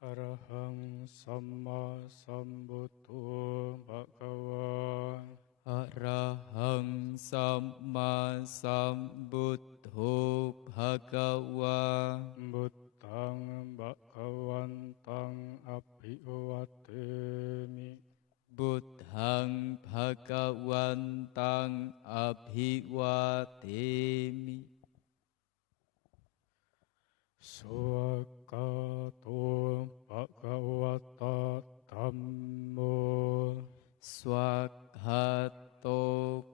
Arahang Samma Sambuddho Bhagava. Arahang Samma Sambuddho Bhagava. Buddhang Bhagavantang Abhivatemi. Buddhang Bhagavantang Abhivatemi. Swakato Bhagavata Dhammo. Swakhato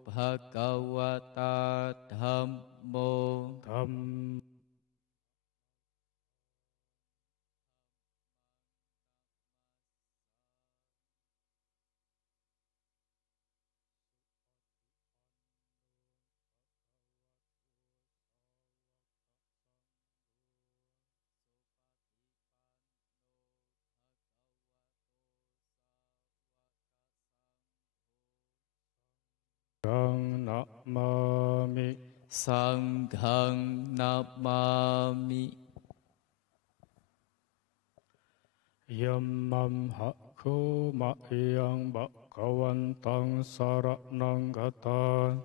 Bhagavata Dhammo. Namami. Sanghang namami. Yamam hakku ma'yang bhagavantang saranang gata.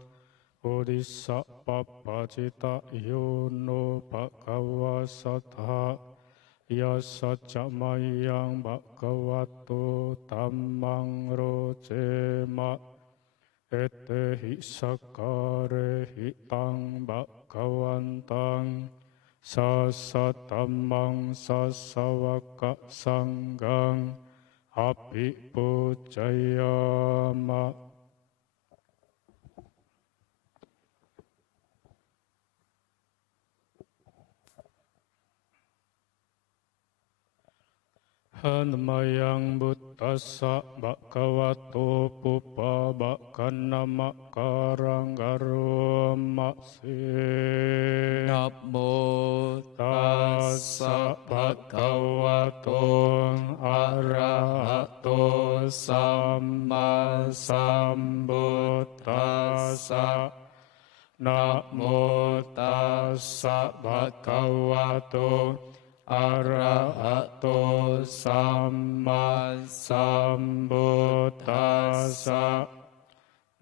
Udissa papacita yono bhagava sattha. Yasacca mayang bhagavato dhammang rojema. Etehi sakare hitang bhagavantang. Sasatamang sasawaka sanggang abhipujayama. Hanmayang buddhassa bhagavato pupa bhakanama karanggaro maksi. Namo tassa bhagavato arahato samma sambuddhassa. Namo tassa bhagavato arahato samma sambuddhassa.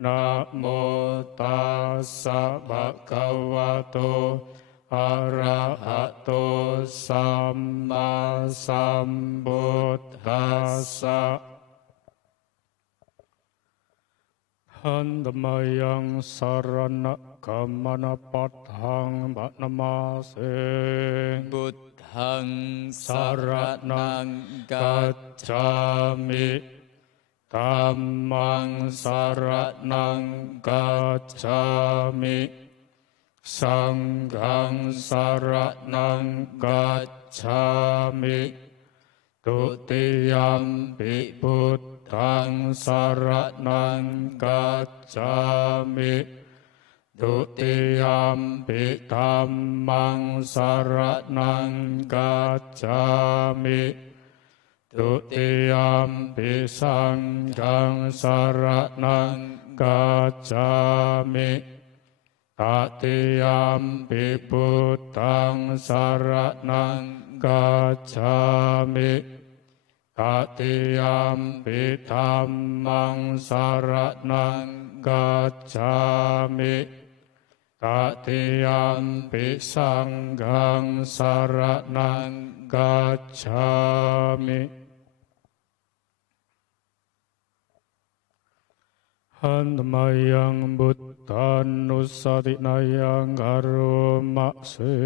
Namo tassa bhagavato arahato samma sambuddhassa. Handamayang sarana kamana padhang bhatnamase. Buddhang saranang gacchami. Dhammang saranang gacchami. Sanghang saranang gacchami. Tutiyampi buddhang saranang gacchami. Tutiyampi dhammang saranang gacchami. Tutiyampi sanghang saranang gacchami. Tatiyampi buddhang saranang gacchami. Tatiyampi dhammang saranang gacchami. Tatiyampi sanghang saranang gacchami. Hanmayang buddhanusatinayang garumaksi.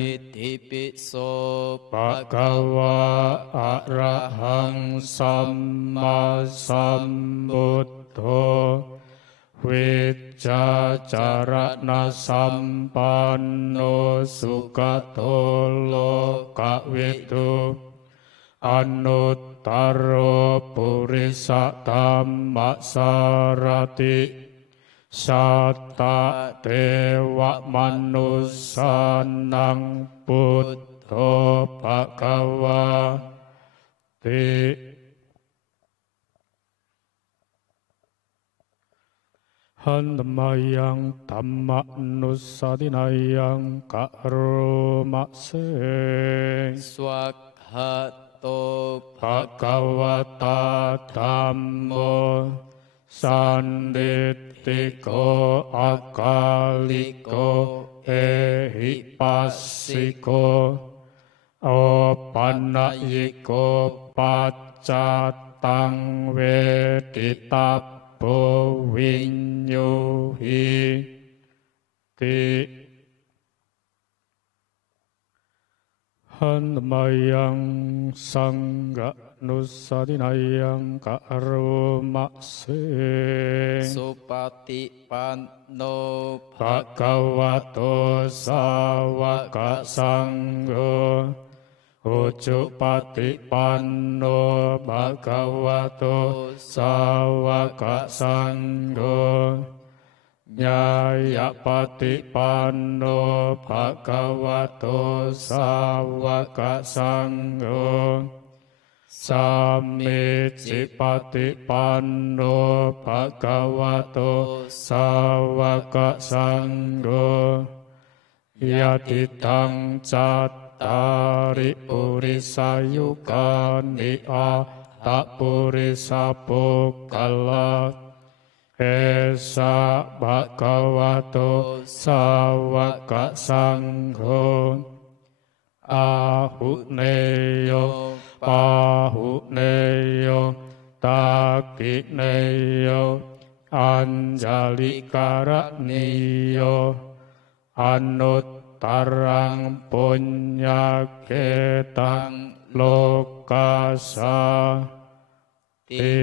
Itipiso Bhagava arahang samma sambuddho. Vijacarana sampanno sugato lokavidu. Anuttaro purisa dhamma sarati. Satta dewa manusanang buddho bhagavati. Hanmayang dhamma nusatinayang karumaksing. Swakhat โต ภะคะวะตาธัมโมสันทิฏฐิโกอะกาลิโกเอหิปัสสิโกโอปันนยิโกปัจจตังเวทิตัพโพวิญโยหิติหันมายังสังฆนุสตินายังกะโรมะเส สุปฏิปันโน ภะคะวะโตสาวกสังโฆอุจุปฏิปันโนภะคะวะโตสาวกสังโฆญายะปฏิปันโนภะคะวะโตสาวกสังโฆสัมมิจิปฏิปันโนภะคะวะโตสาวกสังโฆยะติตังจัตตาริปุริสายุกานิอาตปุริสาปุคคลาเอสะภะคะวะโตสาวกสังโฆอาหุเนโยปาหุเนโยตากิเนโยอัญจลิการณิโยอนุตตรังปุญญเกตังโลกัสสาติ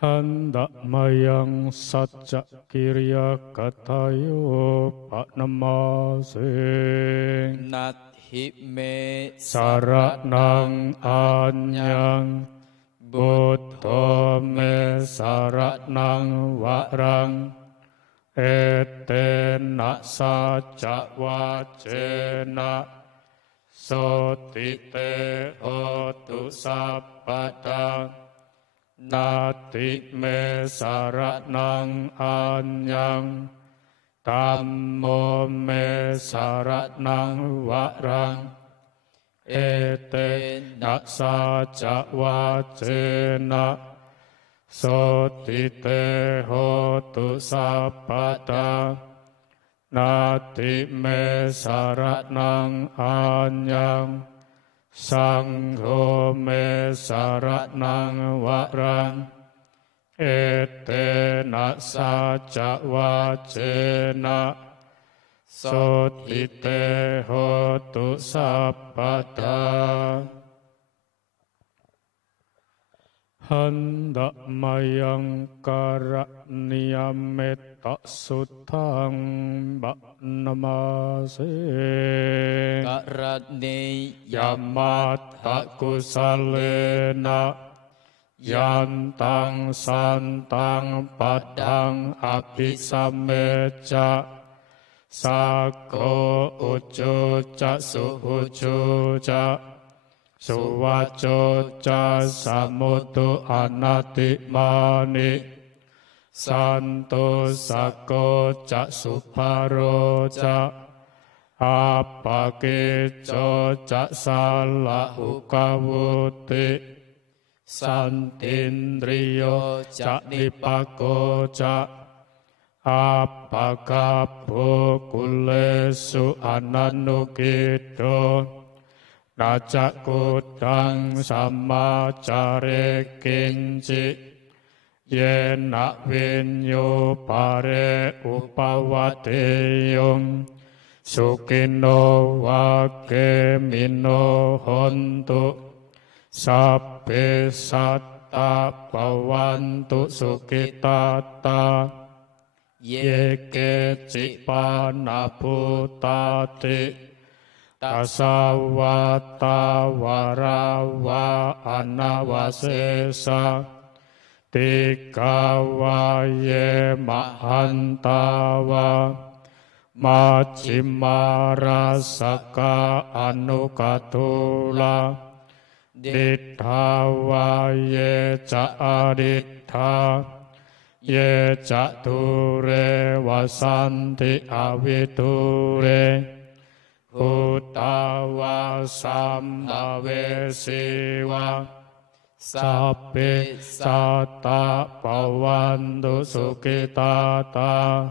หันดะมายังสัจจกิริยกัตถโยปะนมาเส นัตถิเม สารนังอัญญังบุตโตเมสารนังวะรังเอเตนะสัจจวาเจนะโสติเตโหตุสัพพตานาติเมสารนังอัญญังธัมโมเมสารนังวะรังเอเตนะสัจจวาเจนะโสติเตโหตุสัพพตานาติเมสารนังอัญญังสังโฆเมสารนังวะรังเอเตนะสัจจวาเจนะโสติเตโหตุสัพพตาหันดะมายังการณิยเมตตะสุทังบะนามาเส กรณีย ยามัตตะกุสเลนะยันตังสันตังปัตตังอภิสัมเมจะสักโกอุจุจะสุอุจุจะสุวัจโจจะสมุตุอนัตติมานิสันตุสักโกจะสุภโรจะอาปะกิจโจจะสัลละหุกวุติสันตินทริโยจะนิปโกจะอาปะกาภูกุเลสุอนันนุกิตโตนาจักกุตังสัมมาจาเรกินจิเยนะวิญโยปาเรอุปวัตเตยงสุกินโนวะเกมิโนหนตุสัพเพสัตตาภวันตุสุขิตาตาเยเกจิปานาภูตาติตัสสาวะตาวาราวะอนาวาเสสะติกาวาเยมหันตาวามัชฌิมาราสกาอนุกตุลาดิฏฐาวาเยจะอดิฏฐาเยจะทุเรวสันติอวิทุเร utawa sambhawe siwa sabbe sata pawantu sukitata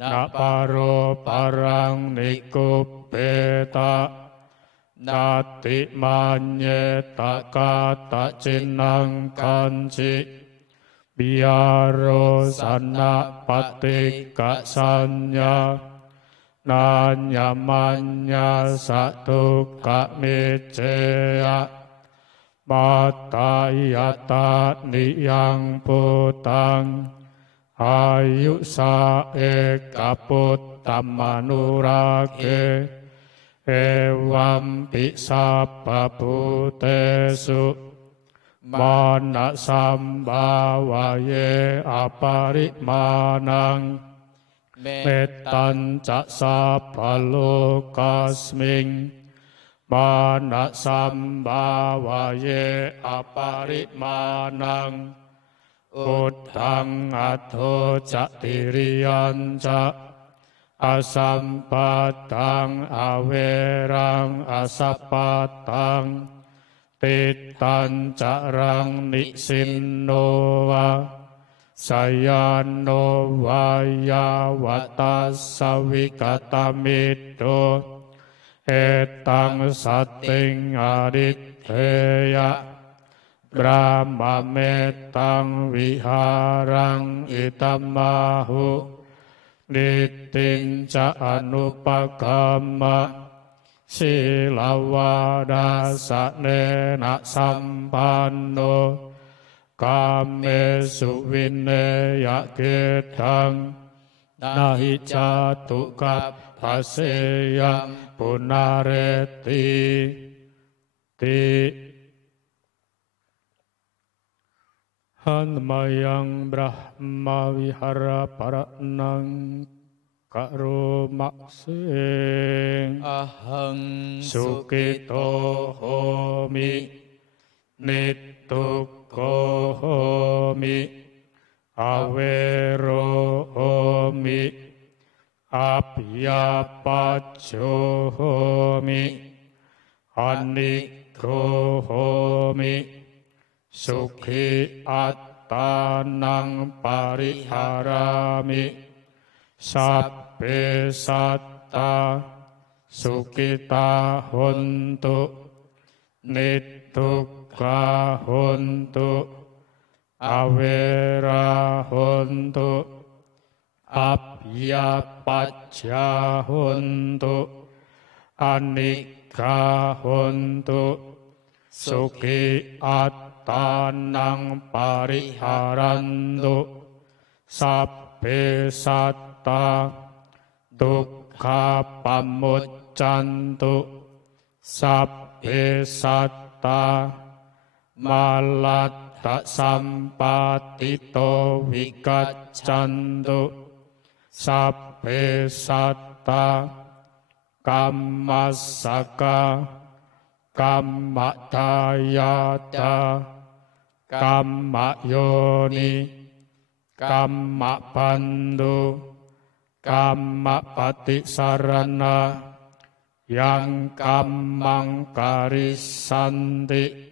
naparo parang nikupeta nati manye takata cinang kanci biaro sana patika sanya nanyamanya satu kamicea matayata niyang putang ayu sae kaput tamanurake ewam pisapa putesu mana sambawaye aparimanang metan cak sapalokasming mana sambawaye aparimanang utang atho cak tirian cak asampatang awerang asapatang titan carang niksinnowa sayano waya watasawikatamito etang sating aditeya brahma metang wiharang itamahu nitin ca anupagama silawada saknena sampanno kame suwineya gedang nahi catukap paseyang punareti ti hanmayang brahma wihara paranang karo maksing ahang sukito homi nituko homi awero homi apyapajo homi aniko homi sukhi attanang pariharami sabbe satta sukita hontu nitukka hontu awera hontu apyapajja hontu anikka hontu sukhi attanang pariharantu sabbe satta dukkha pamuccantu sabbe satta malatta sampatito vikaccantu sabbe satta kammasaka kammatayata kammayoni kammapandu kammapatisarana yang kammang karisanti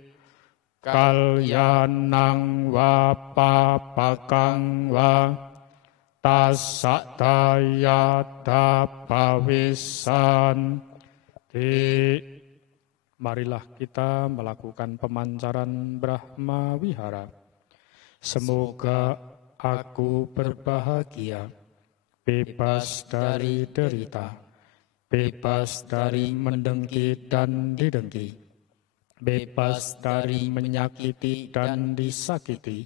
kalyanang wa papakang wa tasatayata pawisan di. Marilah kita melakukan pemancaran Brahma Wihara. Semoga aku berbahagia, bebas dari derita, bebas dari mendengki dan didengki, bebas dari menyakiti dan disakiti,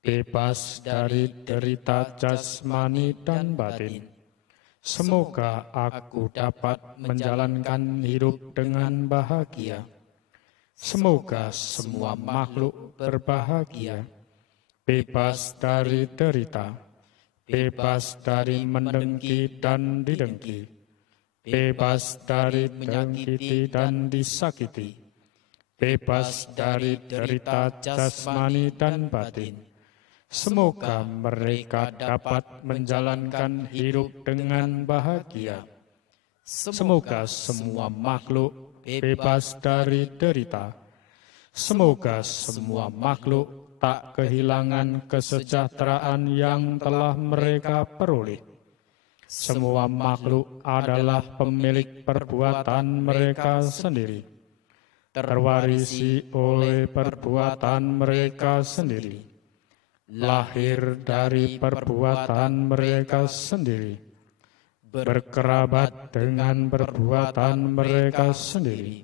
bebas dari derita jasmani dan batin. Semoga aku dapat menjalankan hidup dengan bahagia. Semoga semua makhluk berbahagia, bebas dari derita, bebas dari mendengki dan didengki, bebas dari menyakiti dan disakiti, bebas dari derita jasmani dan batin. Semoga mereka dapat menjalankan hidup dengan bahagia. Semoga semua makhluk bebas dari derita. Semoga semua makhluk tak kehilangan kesejahteraan yang telah mereka peroleh. Semua makhluk adalah pemilik perbuatan mereka sendiri, terwarisi oleh perbuatan mereka sendiri, lahir dari perbuatan mereka sendiri, berkerabat dengan perbuatan mereka sendiri,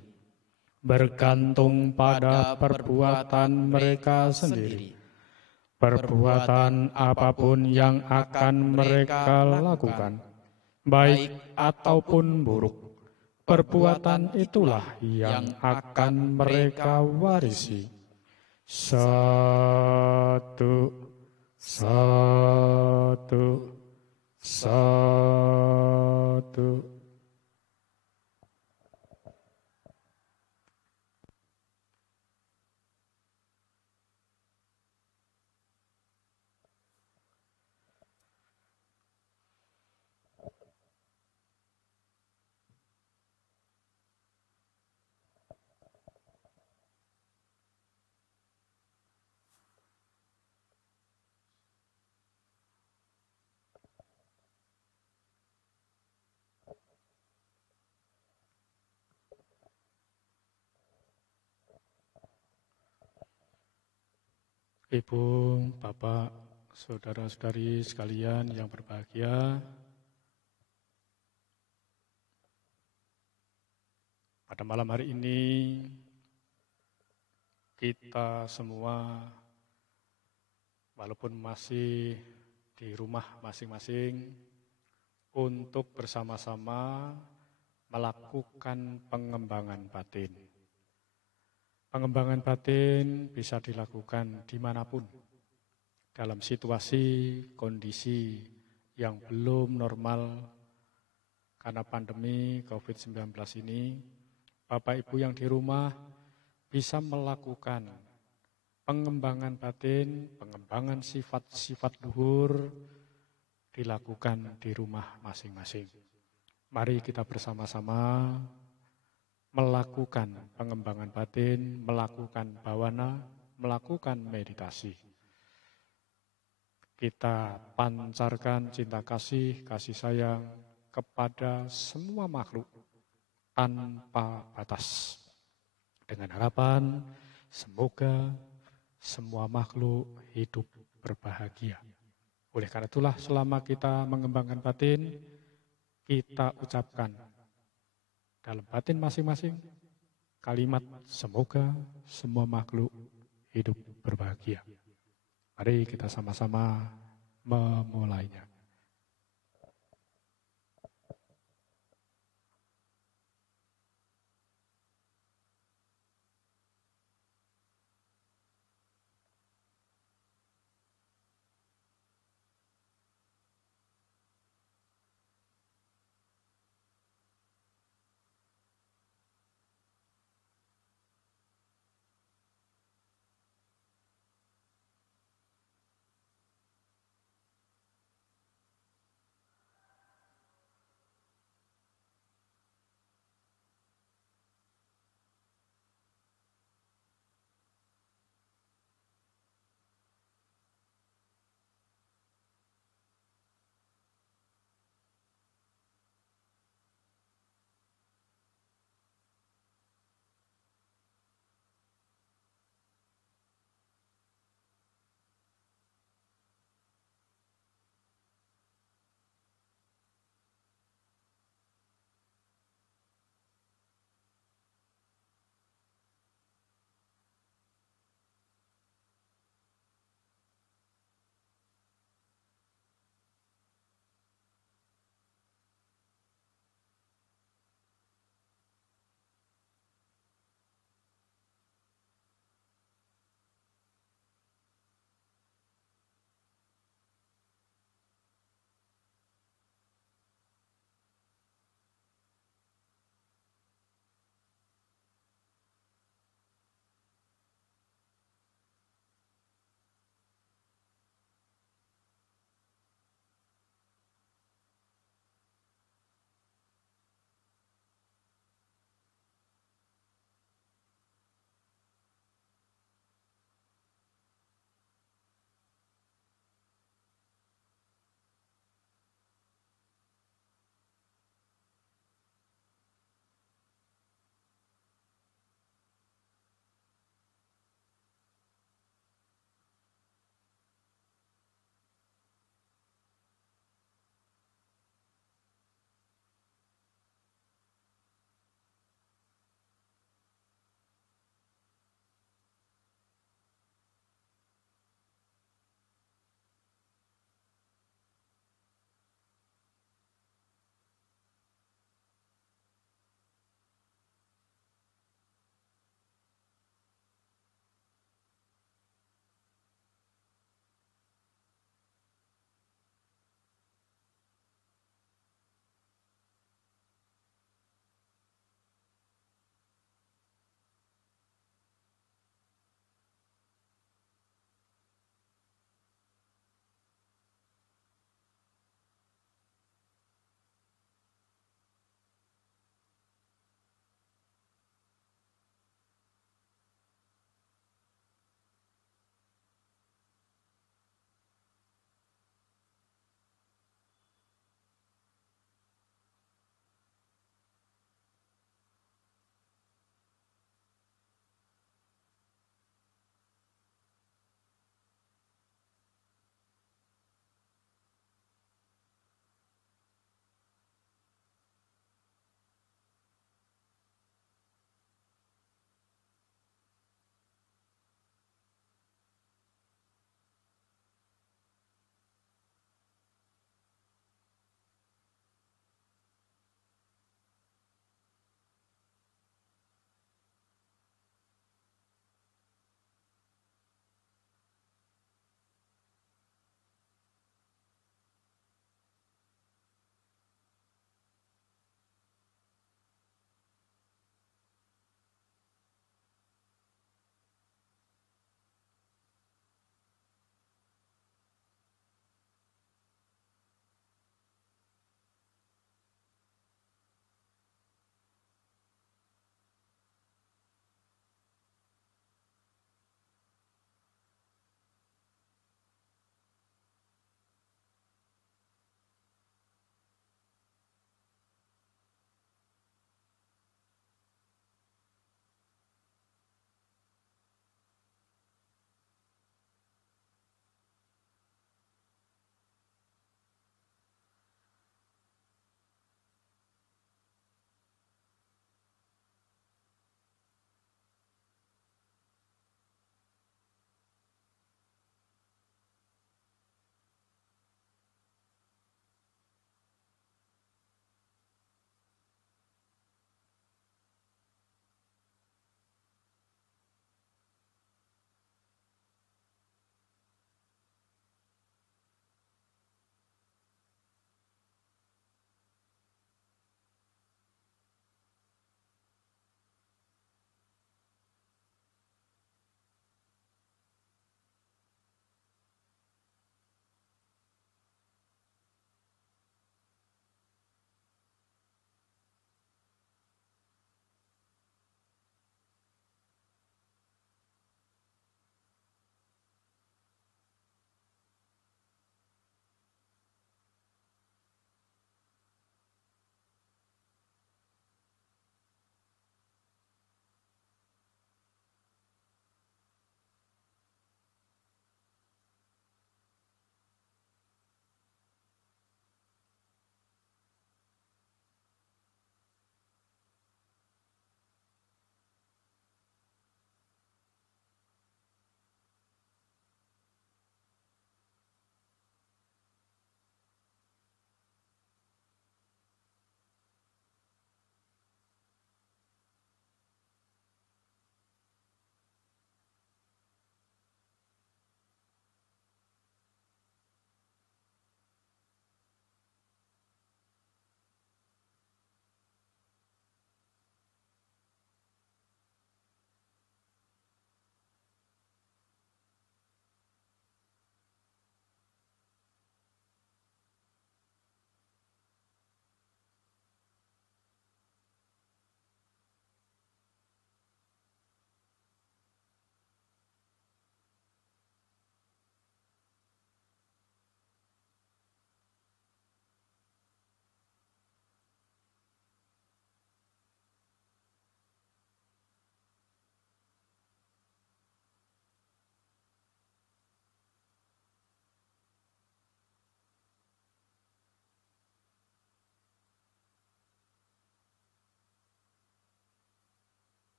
bergantung pada perbuatan mereka sendiri. Perbuatan apapun yang akan mereka lakukan, baik ataupun buruk, perbuatan itulah yang akan mereka warisi. Satu, satu, satu. Ibu, Bapak, saudara-saudari sekalian yang berbahagia, pada malam hari ini kita semua walaupun masih di rumah masing-masing untuk bersama-sama melakukan pengembangan batin. Pengembangan batin bisa dilakukan dimanapun, dalam situasi, kondisi yang belum normal karena pandemi COVID-19 ini. Bapak Ibu yang di rumah bisa melakukan pengembangan batin, pengembangan sifat-sifat luhur dilakukan di rumah masing-masing. Mari kita bersama-sama melakukan pengembangan batin, melakukan bawana, melakukan meditasi. Kita pancarkan cinta kasih, kasih sayang kepada semua makhluk tanpa batas. Dengan harapan semoga semua makhluk hidup berbahagia. Oleh karena itulah selama kita mengembangkan batin, kita ucapkan dalam batin masing-masing kalimat semoga semua makhluk hidup berbahagia. Mari kita sama-sama memulainya.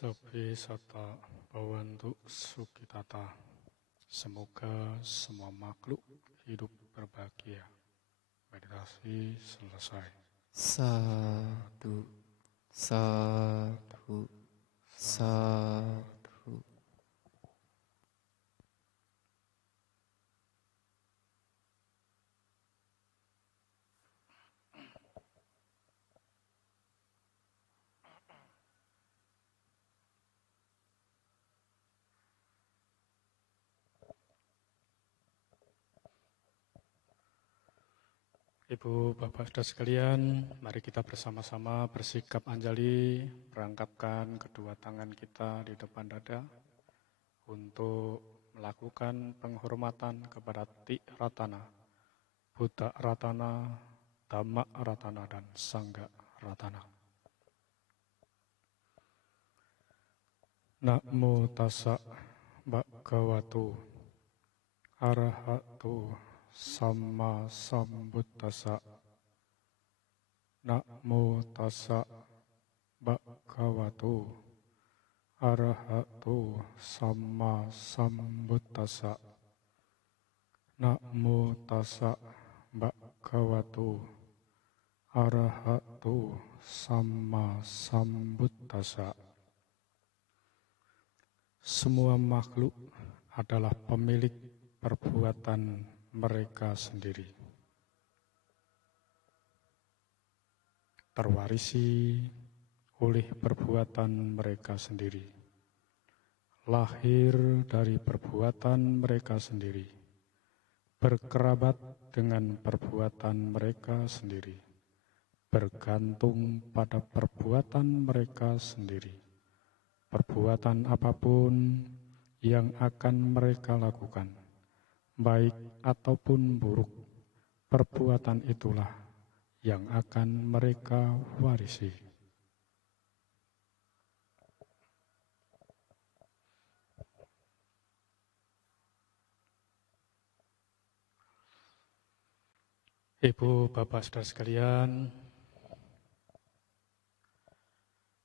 Sepi sata bawantu sukitata. Semoga semua makhluk hidup berbahagia. Meditasi selesai. Sadhu, sadhu, sadhu. Ibu, Bapak, Saudara sekalian, mari kita bersama-sama bersikap anjali, perangkapkan kedua tangan kita di depan dada untuk melakukan penghormatan kepada Ti Ratana, Buddha Ratana, Dhamma Ratana, dan Sangha Ratana. Namo tassa bhagavato arahato Sama sambuddhassa. Namo tassa bhagavato arahato sama sambuddhassa. Namo tassa bhagavato arahato sama sambuddhassa. Semua makhluk adalah pemilik perbuatan mereka sendiri, terwarisi oleh perbuatan mereka sendiri, lahir dari perbuatan mereka sendiri, berkerabat dengan perbuatan mereka sendiri, bergantung pada perbuatan mereka sendiri. Perbuatan apapun yang akan mereka lakukan, baik ataupun buruk, perbuatan itulah yang akan mereka warisi. Ibu, Bapak, Saudara sekalian,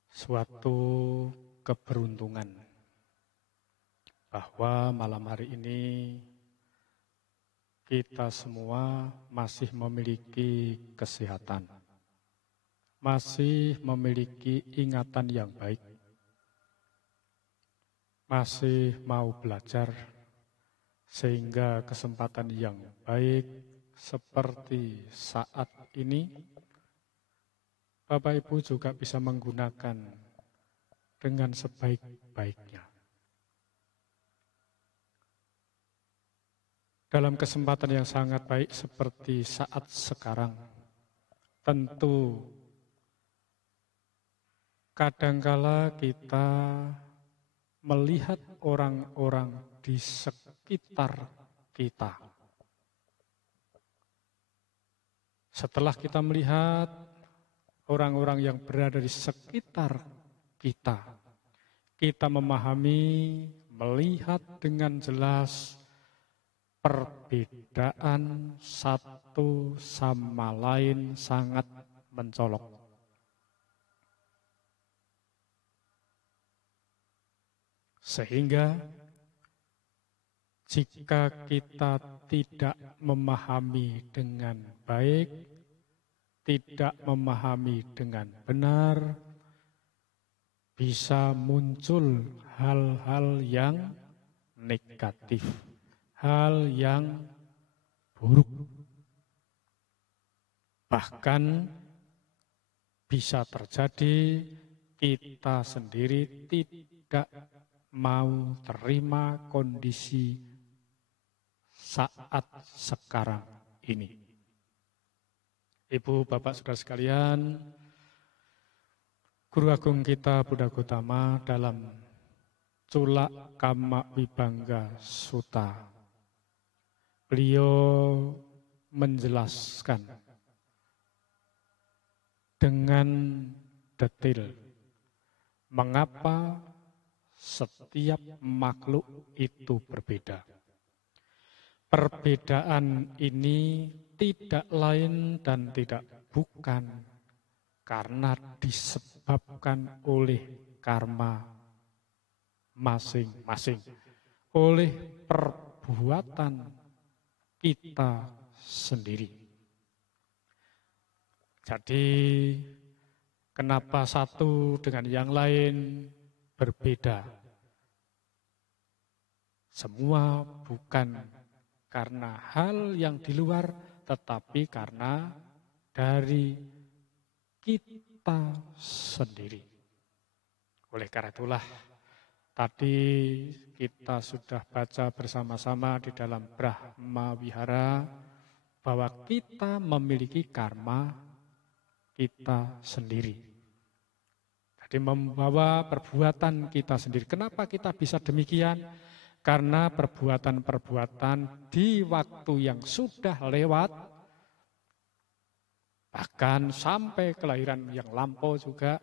suatu keberuntungan bahwa malam hari ini kita semua masih memiliki kesehatan, masih memiliki ingatan yang baik, masih mau belajar, sehingga kesempatan yang baik seperti saat ini, Bapak Ibu juga bisa menggunakan dengan sebaik-baiknya. Dalam kesempatan yang sangat baik seperti saat sekarang, tentu kadangkala kita melihat orang-orang di sekitar kita. Setelah kita melihat orang-orang yang berada di sekitar kita, kita memahami, melihat dengan jelas perbedaan satu sama lain sangat mencolok. Sehingga jika kita tidak memahami dengan baik, tidak memahami dengan benar, bisa muncul hal-hal yang negatif, hal yang buruk. Bahkan bisa terjadi kita sendiri tidak mau terima kondisi saat sekarang ini. Ibu, Bapak, Saudara sekalian, Guru Agung kita Buddha Gautama dalam Cula Kamma Vibhanga Sutta, beliau menjelaskan dengan detail mengapa setiap makhluk itu berbeda. Perbedaan ini tidak lain dan tidak bukan karena disebabkan oleh karma masing-masing oleh perbuatan kita sendiri. Jadi kenapa satu dengan yang lain berbeda? Semua bukan karena hal yang di luar, tetapi karena dari kita sendiri. Oleh karena itulah tadi kita sudah baca bersama-sama di dalam Brahma Wihara bahwa kita memiliki karma kita sendiri. Jadi membawa perbuatan kita sendiri. Kenapa kita bisa demikian? Karena perbuatan-perbuatan di waktu yang sudah lewat, bahkan sampai kelahiran yang lampau juga,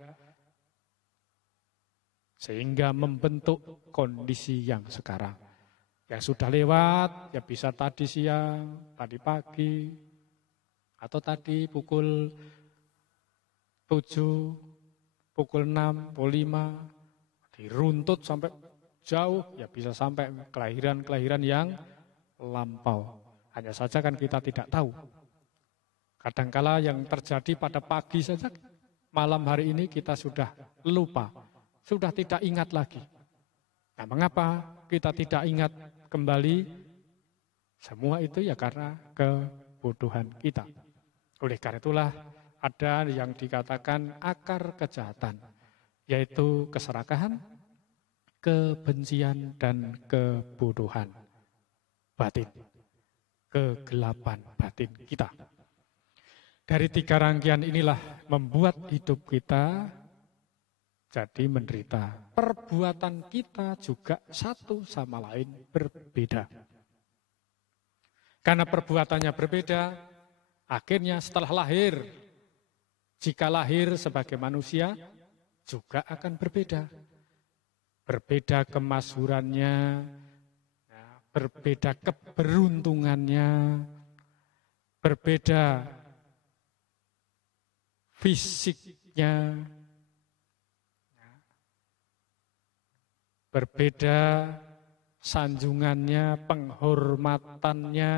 sehingga membentuk kondisi yang sekarang. Yang sudah lewat, ya bisa tadi siang, tadi pagi, atau tadi pukul 7, pukul 6, pukul 5, diruntut sampai jauh, ya bisa sampai kelahiran-kelahiran yang lampau. Hanya saja kan kita tidak tahu. Kadangkala yang terjadi pada pagi saja, malam hari ini kita sudah lupa. Sudah tidak ingat lagi. Nah, mengapa kita tidak ingat kembali? Semua itu ya karena kebodohan kita. Oleh karena itulah ada yang dikatakan akar kejahatan, yaitu keserakahan, kebencian, dan kebodohan batin, kegelapan batin kita. Dari 3 rangkaian inilah membuat hidup kita jadi menderita. Perbuatan kita juga satu sama lain berbeda. Karena perbuatannya berbeda, akhirnya setelah lahir, jika lahir sebagai manusia, juga akan berbeda. Berbeda kemasyhurannya, berbeda keberuntungannya, berbeda fisiknya, berbeda sanjungannya, penghormatannya,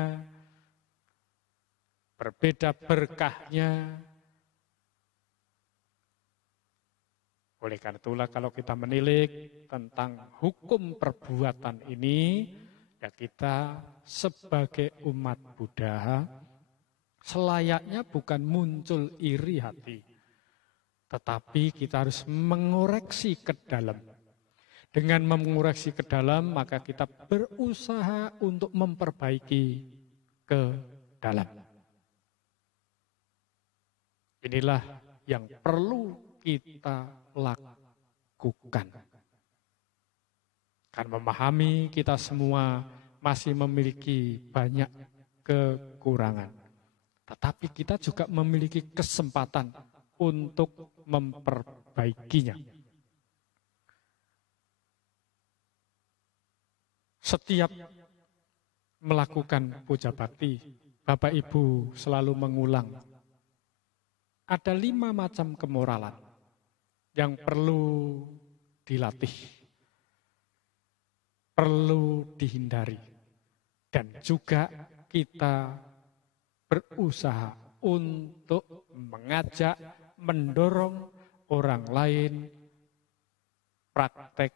berbeda berkahnya. Oleh karena itulah kalau kita menilik tentang hukum perbuatan ini, ya kita sebagai umat Buddha selayaknya bukan muncul iri hati, tetapi kita harus mengoreksi ke dalam. Dengan mengoreksi ke dalam, maka kita berusaha untuk memperbaiki ke dalam. Inilah yang perlu kita lakukan. Karena memahami kita semua masih memiliki banyak kekurangan. Tetapi kita juga memiliki kesempatan untuk memperbaikinya. Setiap melakukan puja bakti, Bapak Ibu selalu mengulang. Ada 5 macam kemoralan yang perlu dilatih, perlu dihindari. Dan juga kita berusaha untuk mengajak, mendorong orang lain praktek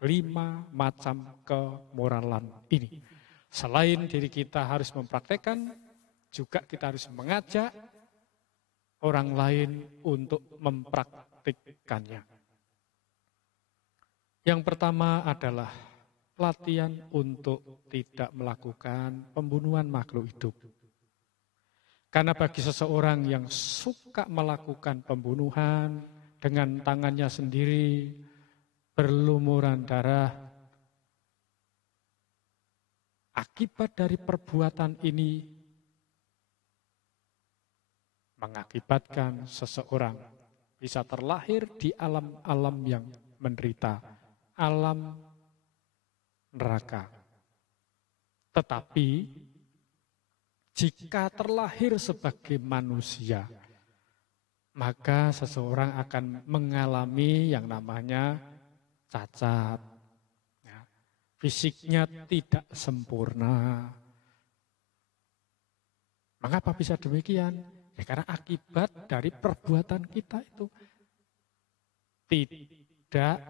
5 macam kemoralan ini. Selain diri kita harus mempraktekkan, juga kita harus mengajak orang lain untuk mempraktikkannya. Yang pertama adalah latihan untuk tidak melakukan pembunuhan makhluk hidup. Karena bagi seseorang yang suka melakukan pembunuhan dengan tangannya sendiri, berlumuran darah, akibat dari perbuatan ini mengakibatkan seseorang bisa terlahir di alam-alam yang menderita, alam neraka. Tetapi jika terlahir sebagai manusia, maka seseorang akan mengalami yang namanya cacat, ya, fisiknya tidak sempurna. Mengapa bisa demikian? Ya karena akibat dari perbuatan kita itu tidak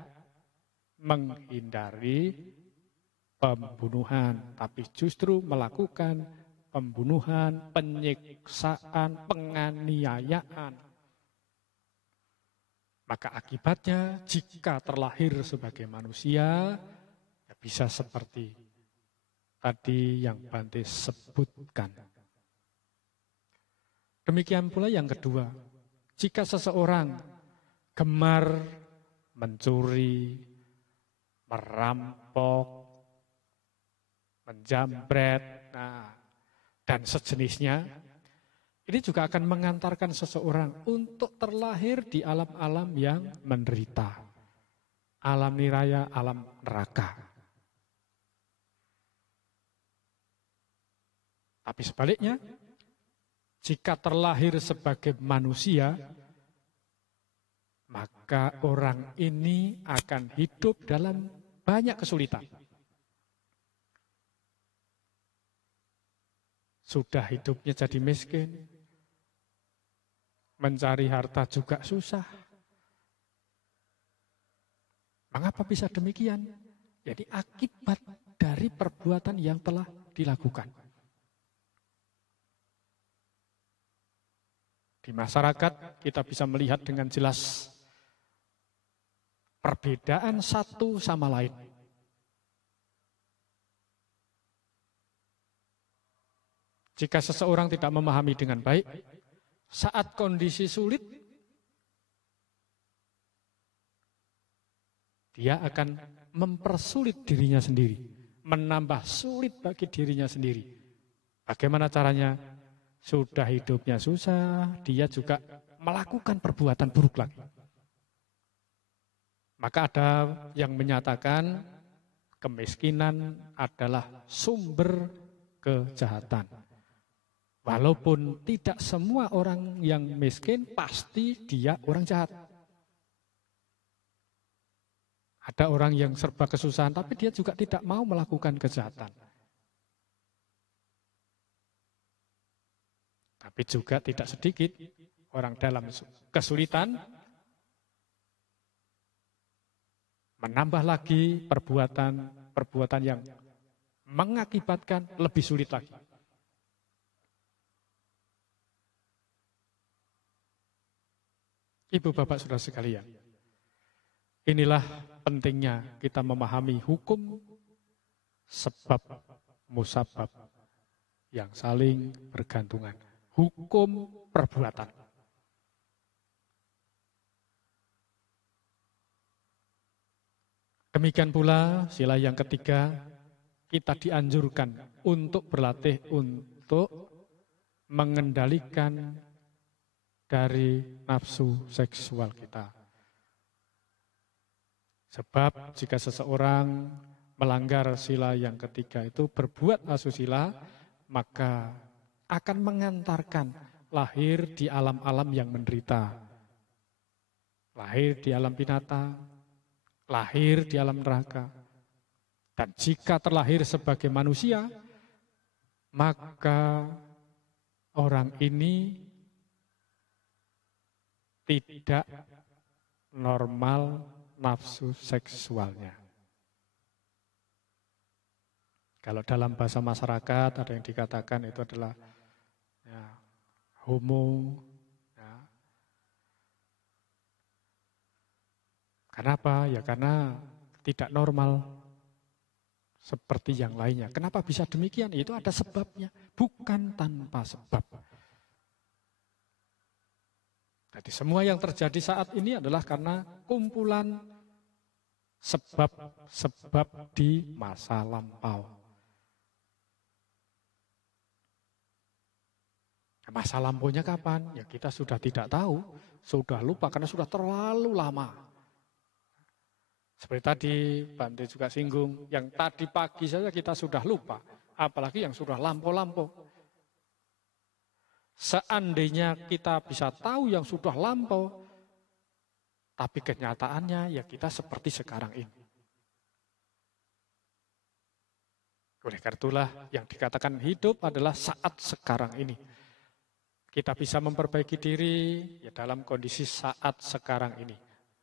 menghindari pembunuhan, tapi justru melakukan pembunuhan, penyiksaan, penganiayaan. Maka akibatnya jika terlahir sebagai manusia, ya bisa seperti tadi yang Bante sebutkan. Demikian pula yang kedua, jika seseorang gemar mencuri, merampok, menjambret, dan sejenisnya, ini juga akan mengantarkan seseorang untuk terlahir di alam-alam yang menderita. Alam niraya, alam neraka. Tapi sebaliknya, jika terlahir sebagai manusia, maka orang ini akan hidup dalam banyak kesulitan. Sudah hidupnya jadi miskin, mencari harta juga susah. Mengapa bisa demikian? Jadi akibat dari perbuatan yang telah dilakukan. Di masyarakat kita bisa melihat dengan jelas perbedaan satu sama lain. Jika seseorang tidak memahami dengan baik, saat kondisi sulit, dia akan mempersulit dirinya sendiri, menambah sulit bagi dirinya sendiri. Bagaimana caranya? Sudah hidupnya susah, dia juga melakukan perbuatan buruk lagi. Maka ada yang menyatakan kemiskinan adalah sumber kejahatan. Walaupun tidak semua orang yang miskin pasti dia orang jahat. Ada orang yang serba kesusahan tapi dia juga tidak mau melakukan kejahatan. Tapi juga tidak sedikit orang dalam kesulitan menambah lagi perbuatan yang mengakibatkan lebih sulit lagi. Ibu bapak saudara sekalian, inilah pentingnya kita memahami hukum sebab musabab yang saling bergantungan. Hukum perbuatan. Demikian pula sila yang ketiga, kita dianjurkan untuk berlatih untuk mengendalikan dari nafsu seksual kita. Sebab jika seseorang melanggar sila yang ketiga itu berbuat asusila, maka akan mengantarkan lahir di alam-alam yang menderita. Lahir di alam binatang, lahir di alam neraka. Dan jika terlahir sebagai manusia, maka orang ini tidak normal nafsu seksualnya. Kalau dalam bahasa masyarakat ada yang dikatakan itu adalah homo. Kenapa? Ya karena tidak normal seperti yang lainnya. Kenapa bisa demikian? Itu ada sebabnya, bukan tanpa sebab. Jadi semua yang terjadi saat ini adalah karena kumpulan sebab-sebab di masa lampau. Masa lampaunya kapan? Ya kita sudah tidak tahu, sudah lupa karena sudah terlalu lama. Seperti tadi Bante juga singgung, yang tadi pagi saja kita sudah lupa, apalagi yang sudah lampau-lampau. Seandainya kita bisa tahu yang sudah lampau, Tapi kenyataannya ya kita seperti sekarang ini. Oleh karena itulah yang dikatakan hidup adalah saat sekarang ini. Kita bisa memperbaiki diri ya dalam kondisi saat sekarang ini.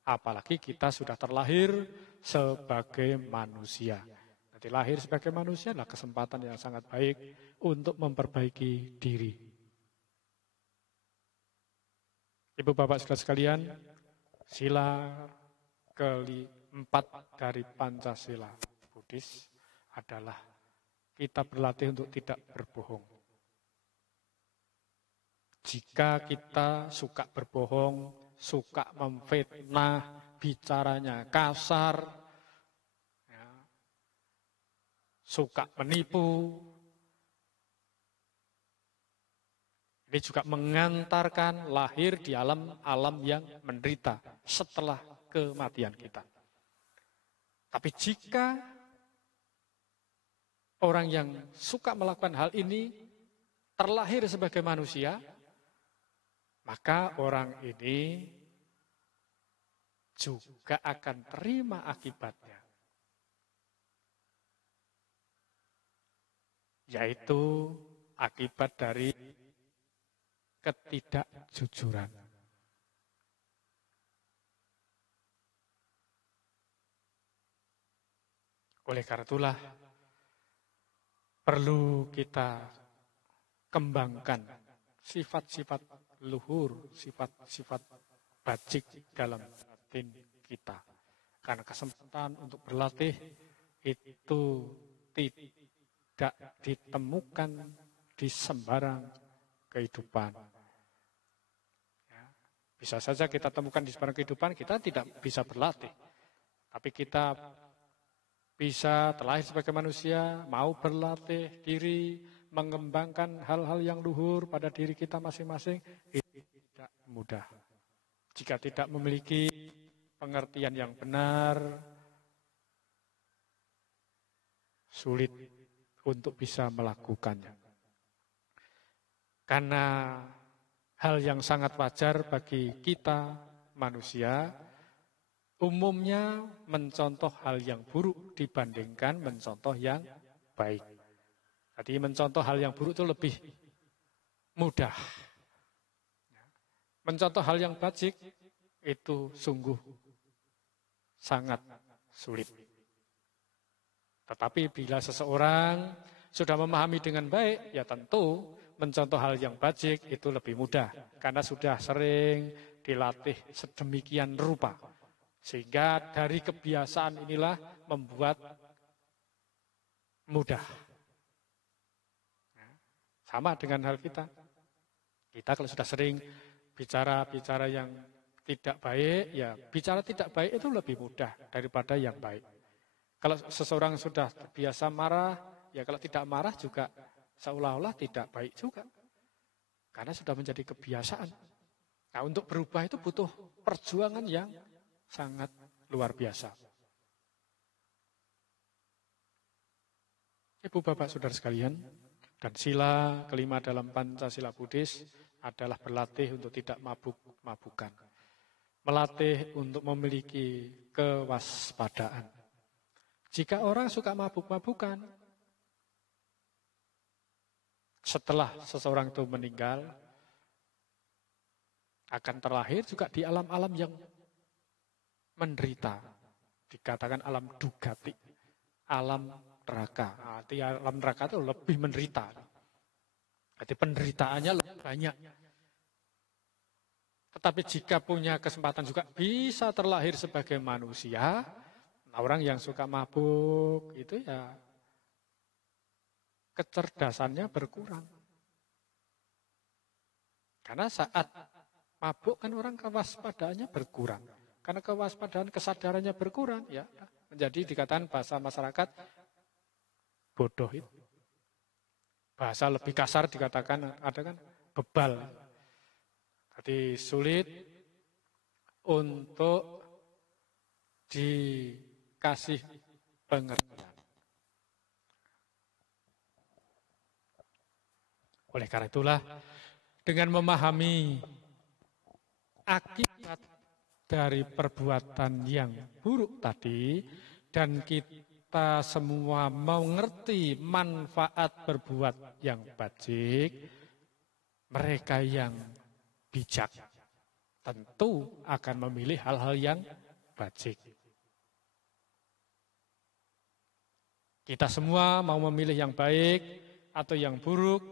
Apalagi kita sudah terlahir sebagai manusia. Jadi lahir sebagai manusia adalah kesempatan yang sangat baik untuk memperbaiki diri. Ibu bapak saudara sekalian, sila keempat dari Pancasila Buddhis adalah kita berlatih untuk tidak berbohong. Jika kita suka berbohong, suka memfitnah, bicaranya kasar, ya, suka menipu, ini juga mengantarkan lahir di alam yang menderita setelah kematian kita. Tapi jika orang yang suka melakukan hal ini terlahir sebagai manusia, maka orang ini juga akan terima akibatnya. Yaitu akibat dari ketidakjujuran. Oleh karena itulah perlu kita kembangkan sifat-sifat luhur, sifat-sifat bajik dalam batin kita. Karena kesempatan untuk berlatih itu tidak ditemukan di sembarang kehidupan. Ya, bisa saja kita temukan di sembarang kehidupan, kita tidak bisa berlatih. Tapi kita bisa terlahir sebagai manusia, mau berlatih diri, mengembangkan hal-hal yang luhur pada diri kita masing-masing, itu tidak mudah. Jika tidak memiliki pengertian yang benar, sulit untuk bisa melakukannya. Karena hal yang sangat wajar bagi kita manusia, umumnya mencontoh hal yang buruk dibandingkan mencontoh yang baik. Jadi mencontoh hal yang buruk itu lebih mudah. Mencontoh hal yang bajik itu sungguh sangat sulit. Tetapi bila seseorang sudah memahami dengan baik, ya tentu mencontoh hal yang bajik itu lebih mudah. Karena sudah sering dilatih sedemikian rupa. Sehingga dari kebiasaan inilah membuat mudah. Sama dengan hal kita. Kita kalau sudah sering bicara yang tidak baik, ya bicara tidak baik itu lebih mudah daripada yang baik. Kalau seseorang sudah terbiasa marah, ya kalau tidak marah juga seolah-olah tidak baik juga. Karena sudah menjadi kebiasaan. Nah, untuk berubah itu butuh perjuangan yang sangat luar biasa. Ibu bapak saudara sekalian, dan sila kelima dalam Pancasila Buddhis adalah berlatih untuk tidak mabuk-mabukan. Melatih untuk memiliki kewaspadaan. Jika orang suka mabuk-mabukan, setelah seseorang itu meninggal, akan terlahir juga di alam-alam yang menderita. Dikatakan alam dugati, alam neraka. Arti alam neraka itu lebih menderita. Jadi penderitaannya lebih banyak. Tetapi jika punya kesempatan juga bisa terlahir sebagai manusia, orang yang suka mabuk itu ya kecerdasannya berkurang. Karena saat mabuk kan orang kewaspadaannya berkurang. Karena kewaspadaan kesadarannya berkurang, ya menjadi dikatakan bahasa masyarakat bodoh itu. Bahasa lebih kasar dikatakan ada kan bebal. Jadi sulit untuk dikasih pengertian. Oleh karena itulah dengan memahami akibat dari perbuatan yang buruk tadi dan kita semua mengerti manfaat berbuat yang bajik, mereka yang bijak tentu akan memilih hal-hal yang bajik. Kita semua mau memilih yang baik atau yang buruk,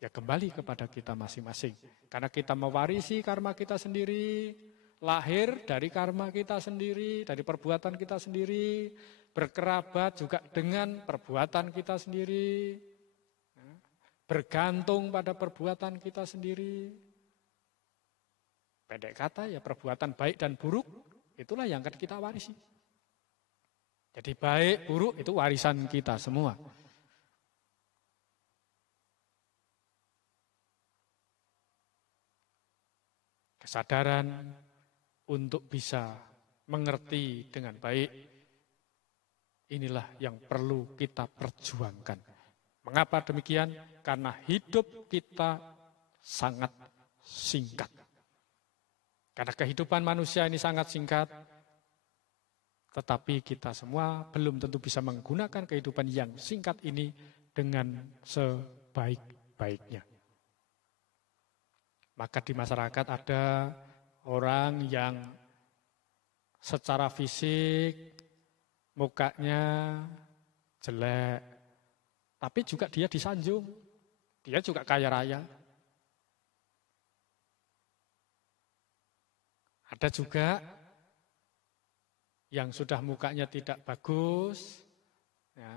ya kembali kepada kita masing-masing. Karena kita mewarisi karma kita sendiri, lahir dari karma kita sendiri, dari perbuatan kita sendiri, berkerabat juga dengan perbuatan kita sendiri, bergantung pada perbuatan kita sendiri. Pendek kata ya perbuatan baik dan buruk, itulah yang akan kita warisi. Jadi baik, buruk itu warisan kita semua. Kesadaran untuk bisa mengerti dengan baik, inilah yang perlu kita perjuangkan. Mengapa demikian? Karena hidup kita sangat singkat. Karena kehidupan manusia ini sangat singkat, tetapi kita semua belum tentu bisa menggunakan kehidupan yang singkat ini dengan sebaik-baiknya. Maka di masyarakat ada orang yang secara fisik mukanya jelek, tapi juga dia disanjung, dia juga kaya raya. Ada juga yang sudah mukanya tidak bagus, ya,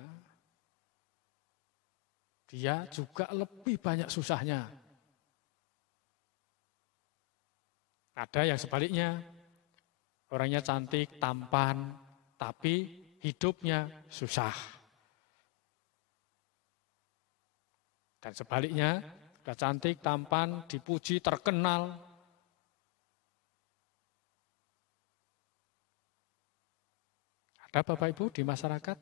dia juga lebih banyak susahnya. Ada yang sebaliknya, orangnya cantik, tampan, tapi hidupnya susah. Dan sebaliknya, sudah cantik, tampan, dipuji, terkenal, ada Bapak Ibu di masyarakat?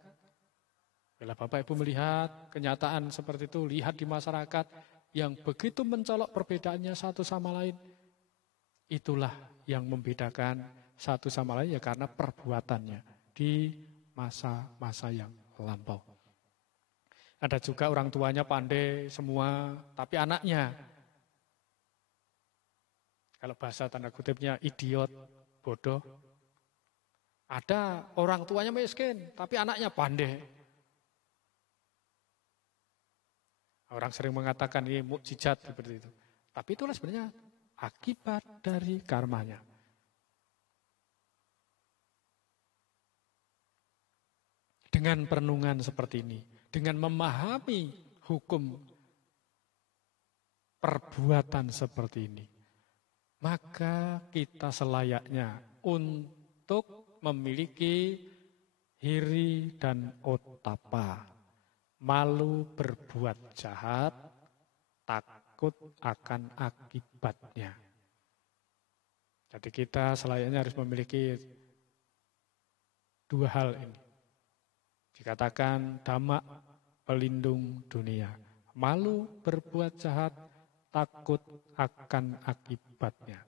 Bila Bapak Ibu melihat kenyataan seperti itu, lihat di masyarakat yang begitu mencolok perbedaannya satu sama lain, itulah yang membedakan satu sama lain ya karena perbuatannya di masa-masa yang lampau. Ada juga orang tuanya pandai semua, tapi anaknya, kalau bahasa tanda kutipnya idiot, bodoh. Ada orang tuanya miskin, tapi anaknya pandai. Orang sering mengatakan ini mukjizat seperti itu. Tapi itulah sebenarnya akibat dari karmanya. Dengan perenungan seperti ini, dengan memahami hukum perbuatan seperti ini, maka kita selayaknya untuk memiliki hiri dan ottappa, malu berbuat jahat, takut akan akibatnya. Jadi kita selayaknya harus memiliki dua hal ini. Dikatakan dhamma pelindung dunia, malu berbuat jahat, takut akan akibatnya.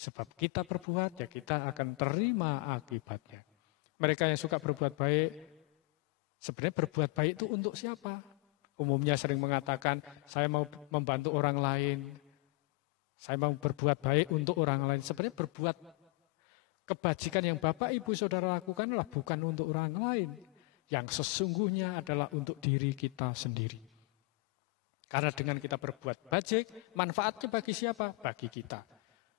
Sebab kita berbuat, ya kita akan terima akibatnya. Mereka yang suka berbuat baik, sebenarnya berbuat baik itu untuk siapa? Umumnya sering mengatakan, saya mau membantu orang lain, saya mau berbuat baik untuk orang lain. Sebenarnya berbuat kebajikan yang Bapak, Ibu, Saudara lakukan adalah bukan untuk orang lain. Yang sesungguhnya adalah untuk diri kita sendiri. Karena dengan kita berbuat bajik, manfaatnya bagi siapa? Bagi kita.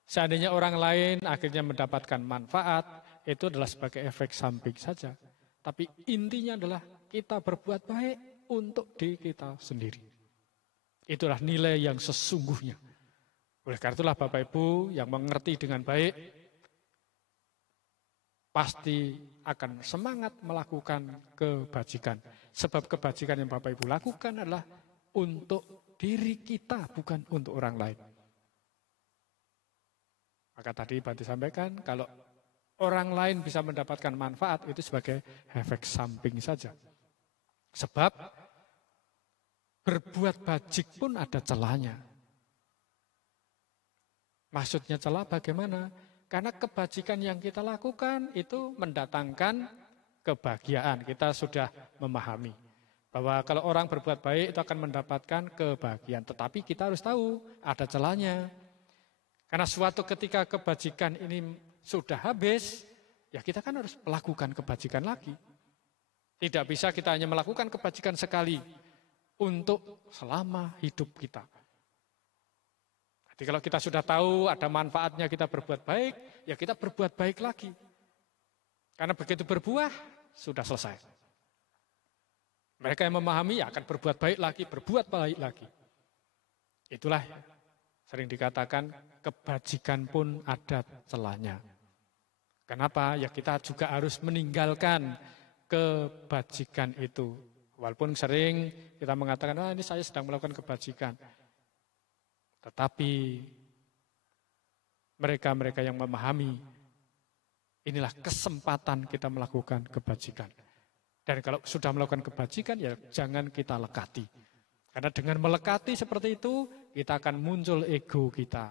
Seandainya orang lain akhirnya mendapatkan manfaat, itu adalah sebagai efek samping saja. Tapi intinya adalah kita berbuat baik untuk diri kita sendiri. Itulah nilai yang sesungguhnya. Oleh karena itulah Bapak Ibu yang mengerti dengan baik, pasti akan semangat melakukan kebajikan. Sebab kebajikan yang Bapak Ibu lakukan adalah untuk diri kita, bukan untuk orang lain. Maka tadi Bante sampaikan, kalau orang lain bisa mendapatkan manfaat, itu sebagai efek samping saja. Sebab berbuat bajik pun ada celahnya. Maksudnya celah bagaimana? Karena kebajikan yang kita lakukan itu mendatangkan kebahagiaan. Kita sudah memahami bahwa kalau orang berbuat baik itu akan mendapatkan kebahagiaan. Tetapi kita harus tahu ada celahnya. Karena suatu ketika kebajikan ini sudah habis, ya kita kan harus melakukan kebajikan lagi. Tidak bisa kita hanya melakukan kebajikan sekali untuk selama hidup kita. Jadi kalau kita sudah tahu ada manfaatnya kita berbuat baik, ya kita berbuat baik lagi. Karena begitu berbuah, sudah selesai. Mereka yang memahami ya akan berbuat baik lagi, berbuat baik lagi. Itulah sering dikatakan kebajikan pun ada celahnya. Kenapa? Ya kita juga harus meninggalkan kebajikan itu. Walaupun sering kita mengatakan, ini saya sedang melakukan kebajikan. Tetapi mereka-mereka yang memahami, inilah kesempatan kita melakukan kebajikan. Dan kalau sudah melakukan kebajikan, ya jangan kita lekati. Karena dengan melekati seperti itu, kita akan muncul ego kita.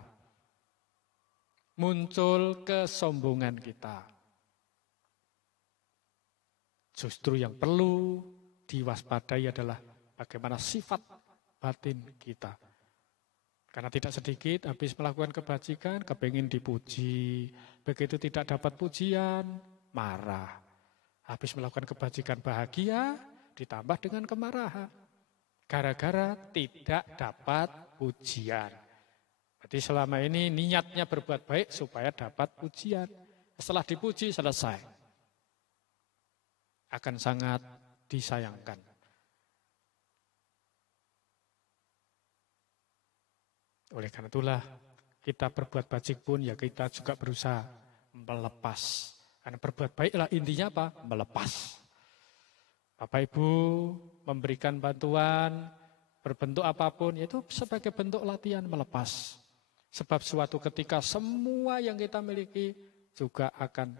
Muncul kesombongan kita. Justru yang perlu diwaspadai adalah bagaimana sifat batin kita. Karena tidak sedikit habis melakukan kebajikan, kepingin dipuji. Begitu tidak dapat pujian, marah. Habis melakukan kebajikan bahagia, ditambah dengan kemarahan. Gara-gara tidak dapat pujian. Berarti selama ini niatnya berbuat baik supaya dapat pujian. Setelah dipuji, selesai. Akan sangat disayangkan. Oleh karena itulah, kita berbuat baik pun ya kita juga berusaha melepas. Karena berbuat baiklah intinya apa? Melepas. Bapak Ibu memberikan bantuan, berbentuk apapun, itu sebagai bentuk latihan melepas. Sebab suatu ketika semua yang kita miliki juga akan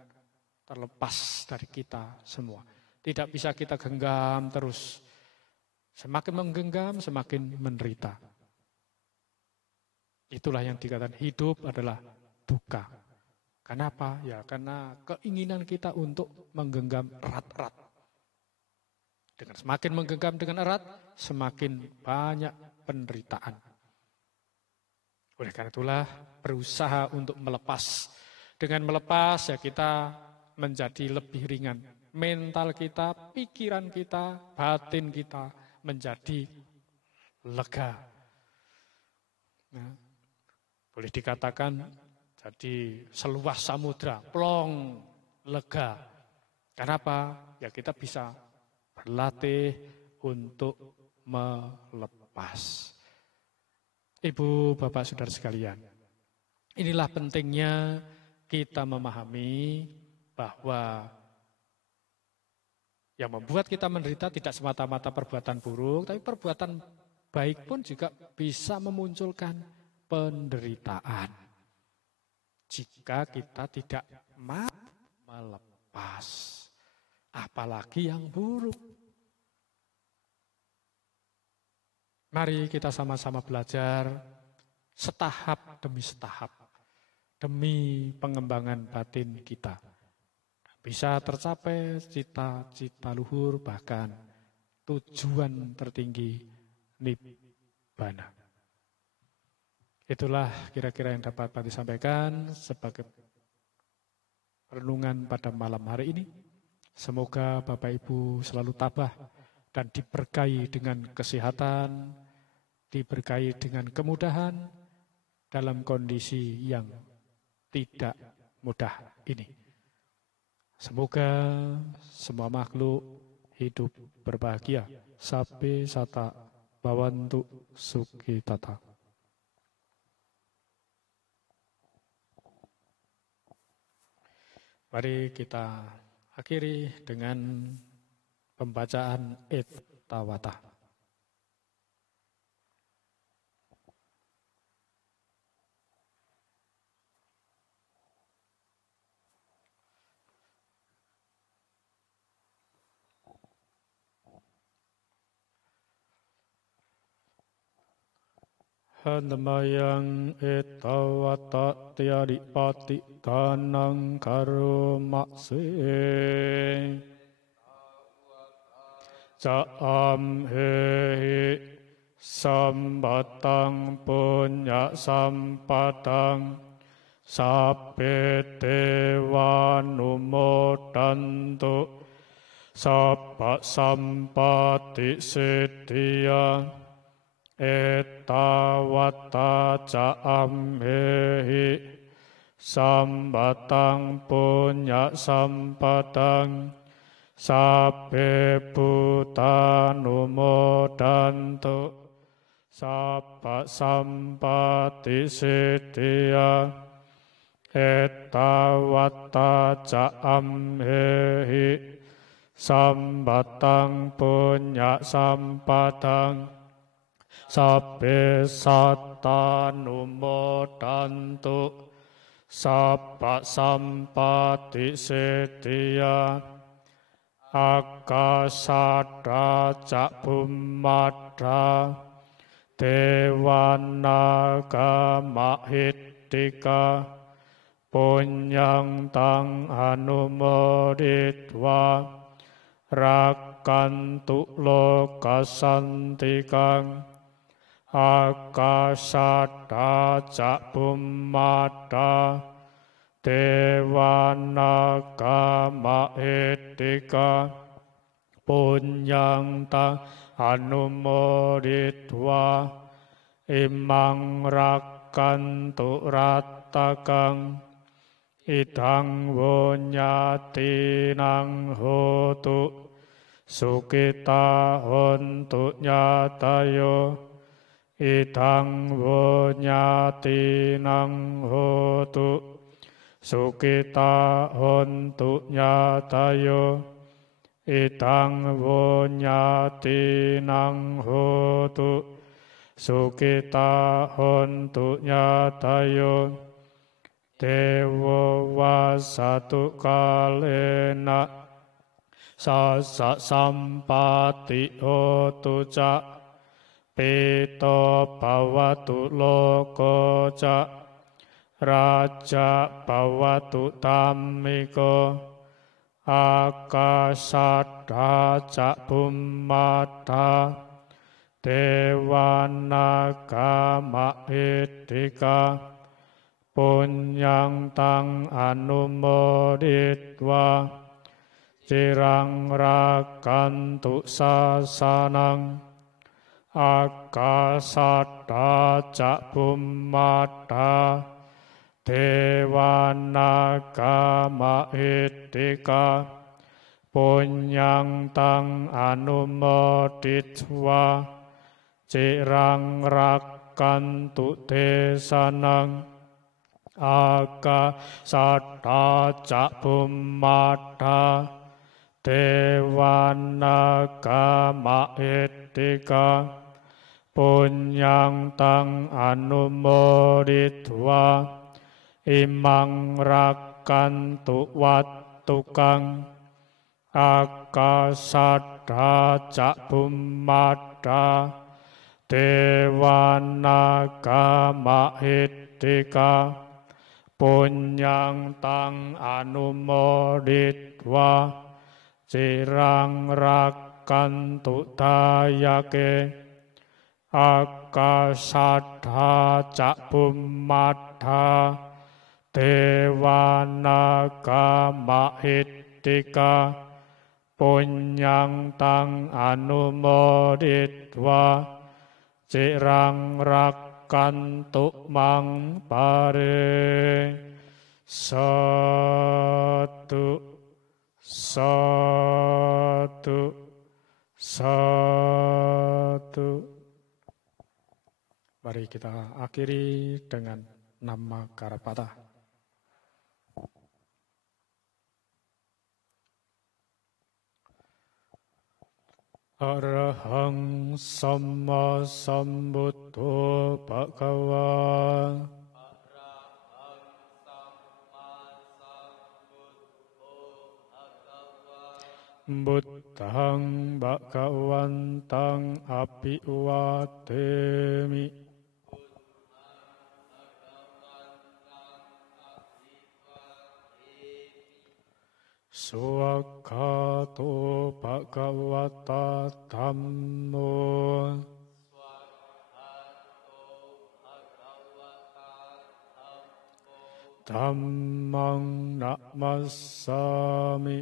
terlepas dari kita semua. Tidak bisa kita genggam terus. Semakin menggenggam, semakin menderita. Itulah yang dikatakan hidup adalah duka. Kenapa? Ya karena keinginan kita untuk menggenggam erat-erat. Dengan semakin menggenggam dengan erat, semakin banyak penderitaan. Oleh karena itulah berusaha untuk melepas. Dengan melepas ya kita menjadi lebih ringan. Mental kita, pikiran kita, batin kita menjadi lega. Nah, boleh dikatakan jadi seluas samudra, plong, lega. Kenapa? Ya kita bisa berlatih untuk melepas. Ibu, bapak, saudara sekalian. Inilah pentingnya kita memahami bahwa yang membuat kita menderita tidak semata-mata perbuatan buruk, tapi perbuatan baik pun juga bisa memunculkan penderitaan. Jika kita tidak mau melepas, apalagi yang buruk. Mari kita sama-sama belajar setahap demi setahap, demi pengembangan batin kita. Bisa tercapai cita-cita luhur, bahkan tujuan tertinggi nibbana. Itulah kira-kira yang dapat Pak disampaikan sebagai renungan pada malam hari ini. Semoga Bapak Ibu selalu tabah dan diberkahi dengan kesehatan, diberkahi dengan kemudahan dalam kondisi yang tidak mudah ini. Semoga semua makhluk hidup berbahagia. Sabe sata bawantu suki tata. Mari kita akhiri dengan pembacaan Ettawata. Handamayang etawata tiadipati tanang karumakse Caam hehi sambatang punya sampadang Sape dewa numodantu Sapa sampati sedia Etawata caam hehi sambatang punya sampadang Sape buta numodantu Sapa sampati sedia Etawata caam hehi sambatang punya sampadang Sabe sata numodantu Sapa sampati sedia Akasada cak bumada Dewana mahittika Punyang tang anumoditwa Rakantu lokasantikang Akasada cak bumada Dewana mahittika Punyang tang anumoditwa Imang rakantu ratakang Idang wonyati nang hotu Sukita hontu nyatayo Idang wonyati nang hotu Sukita hontu nyatayo Idang wonyati nang hotu Sukita hontu nyatayo Dewa wasatu kalena Sasa sampati hotu cak Pito bawatu loko cak Raja bawatu tamiko Akasada cak bumata Dewana mahittika Punyang tang anumoditwa Cirang rakantu sasanang Akasada cak bumata Dewana mahittika Punyang tang anumoditwa Cirang rakantu desanang Akasada cak bumata Dewana mahittika Punyang tang anumoditwa Imang rakantu wattukang Akasada cak bumata Dewana mahittika Punyang tang anumoditwa Cirang rakantu dayake Akasada cak bumata Dewana mahittika Punyang tang anumoditwa Cirang rakantu mang pare Satu Satu Satu Mari kita akhiri dengan nama Karapata. Arahang Samma Sambuddho Bhagava Buddhang Bhagavantang Abhiwademi Suwakhato bhagavata dhammo dhammang namassami.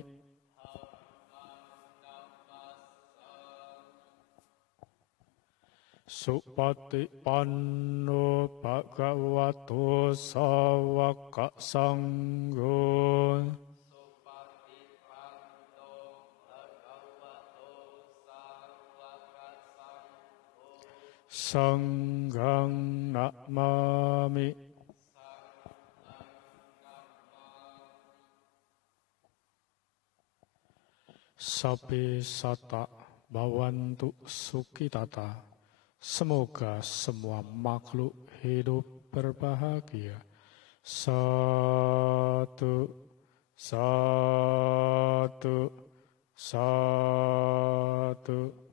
Supatipanno bhagavato sawaka sangho sanghang namami. Sabe sata bawantu sukitata. Semoga semua makhluk hidup berbahagia. Satu, satu, satu.